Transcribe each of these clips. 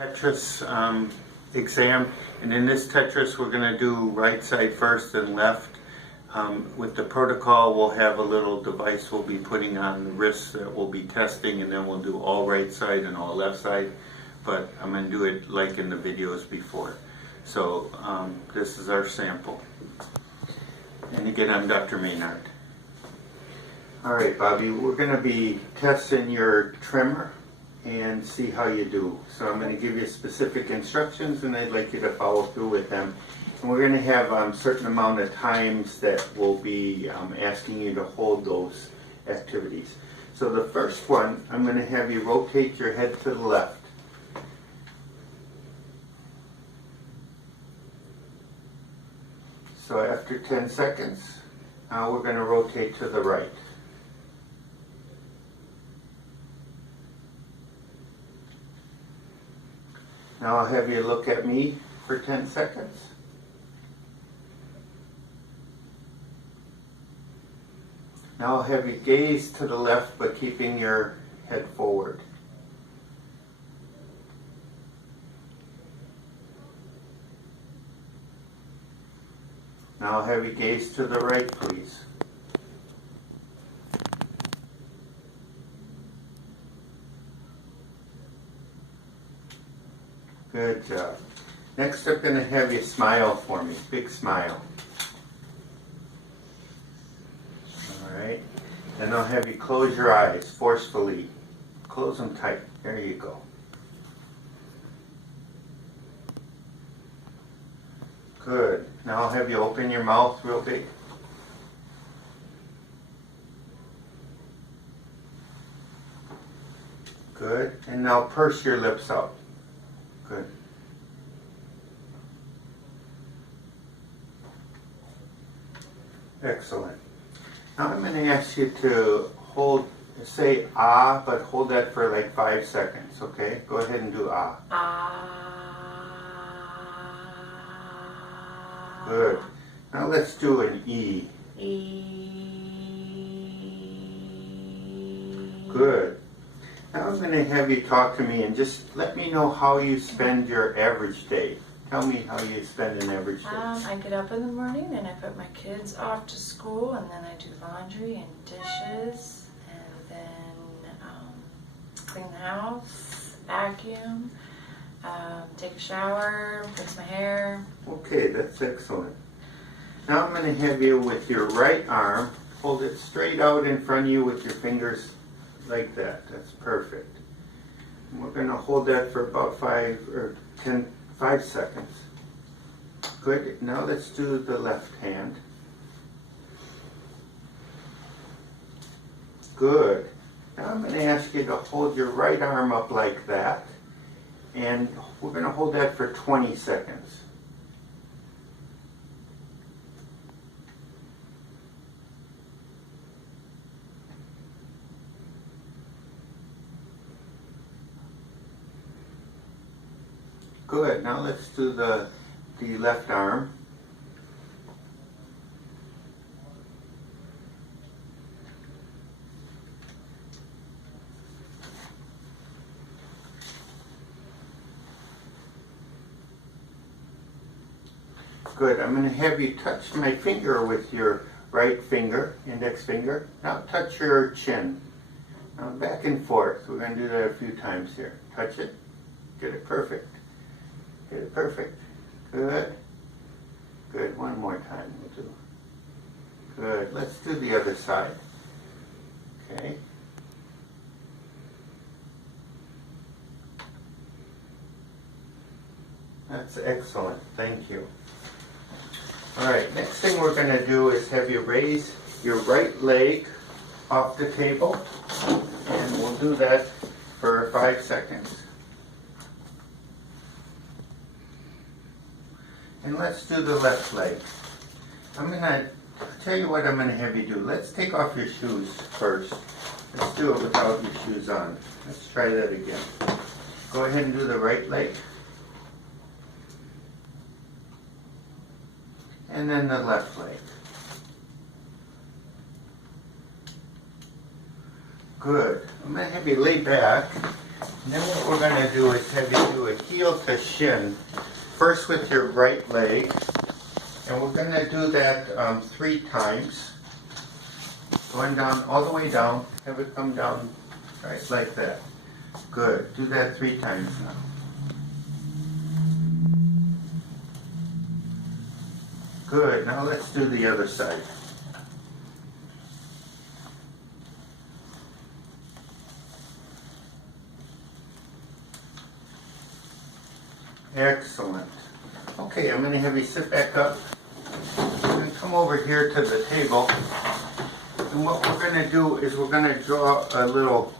Tetras exam, and in this Tetras we're going to do right side first and left. With the protocol, we'll have a little device we'll be putting on the wrists that we'll be testing, and then we'll do all right side and all left side, but I'm going to do it like in the videos before. So this is our sample, and again, I'm Dr. Maynard. Alright, Bobby, we're going to be testing your tremor and see how you do. So I'm going to give you specific instructions, and I'd like you to follow through with them. And we're going to have a certain amount of times that we'll be asking you to hold those activities. So the first one, I'm going to have you rotate your head to the left. So after 10 seconds, now we're going to rotate to the right. Now I'll have you look at me for 10 seconds. Now I'll have you gaze to the left, but keeping your head forward. Now I'll have you gaze to the right, please. Good job. Next, I'm going to have you smile for me. Big smile. Alright. Then I'll have you close your eyes forcefully. Close them tight. There you go. Good. Now I'll have you open your mouth real big. Good. And now purse your lips out. Good. Excellent. Now I'm going to ask you to say ah, but hold that for like 5 seconds, okay? Go ahead and do ah. Ah. Good. Now let's do an E. E. Good. Now I'm going to have you talk to me and just let me know how you spend your average day. Tell me how you spend an average day. I get up in the morning and I put my kids off to school, and then I do laundry and dishes, and then clean the house, vacuum, take a shower, fix my hair. Okay, that's excellent. Now I'm going to have you with your right arm, hold it straight out in front of you with your fingers like that. That's perfect. And we're going to hold that for about 5 seconds. Good. Now let's do the left hand. Good. Now I'm going to ask you to hold your right arm up like that, and we're going to hold that for 20 seconds. Good. Now let's do the left arm. Good. I'm going to have you touch my finger with your right finger, index finger. Now touch your chin. Now back and forth. We're going to do that a few times here. Touch it. Get it perfect. Get it perfect. Good. Good. One more time. We'll do. Good. Let's do the other side. Okay. That's excellent. Thank you. Alright, next thing we're going to do is have you raise your right leg off the table, and we'll do that for 5 seconds. And let's do the left leg. I'm going to tell you what I'm going to have you do. Let's take off your shoes first. Let's do it without your shoes on. Let's try that again. Go ahead and do the right leg. And then the left leg. Good. I'm going to have you lay back. And then what we're going to do is have you do a heel out the shin, first with your right leg, and we're going to do that 3 times. Going down, all the way down, have it come down right like that. Good, do that 3 times now. Good, now let's do the other side. Excellent. Okay, I'm going to have you sit back up. We're going to come over here to the table. And what we're going to do is we're going to draw a little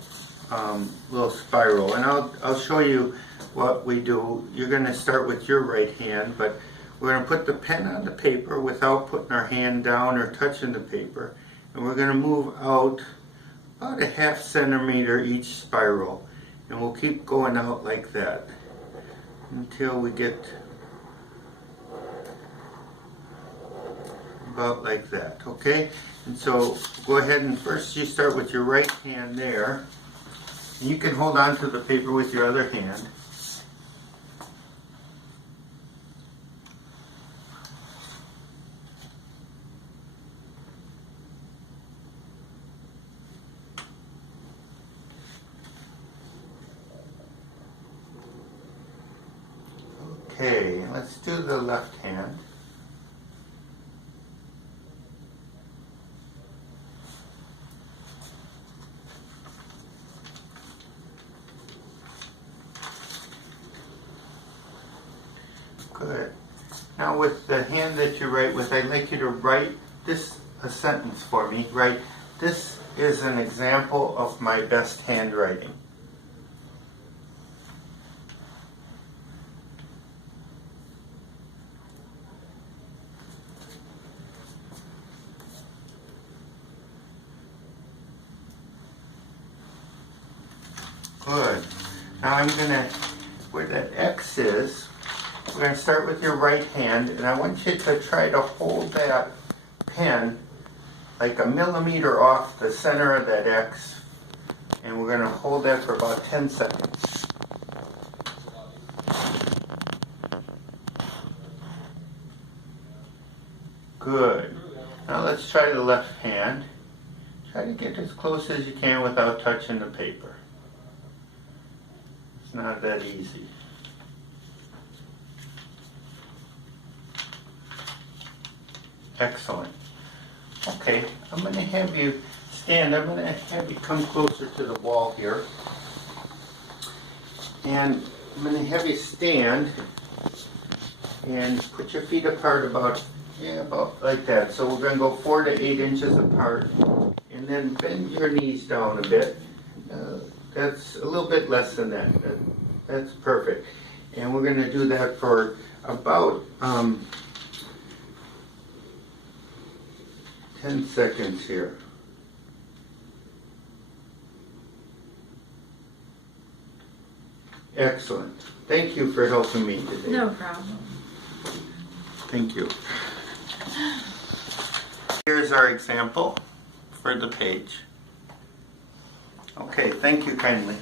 spiral. And I'll show you what we do. You're going to start with your right hand, but we're going to put the pen on the paper without putting our hand down or touching the paper. And we're going to move out about 1/2 centimeter each spiral. And we'll keep going out like that until we get about like that, okay? And so go ahead and first you start with your right hand there. And you can hold on to the paper with your other hand. Okay, let's do the left hand. Good. Now with the hand that you write with, I'd like you to write a sentence for me. Write, "This is an example of my best handwriting." Good. Now I'm going to, where that X is, we're going to start with your right hand, and I want you to try to hold that pen like 1 millimeter off the center of that X, and we're going to hold that for about 10 seconds. Good. Now let's try the left hand. Try to get as close as you can without touching the paper. It's not that easy. Excellent. Okay, I'm going to have you stand. I'm going to have you come closer to the wall here. And I'm going to have you stand and put your feet apart about like that. So we're going to go 4 to 8 inches apart. And then bend your knees down a bit. That's a little bit less than that. That's perfect. And we're going to do that for about 10 seconds here. Excellent. Thank you for helping me today. No problem. Thank you. Here's our example for the page. Okay, thank you kindly.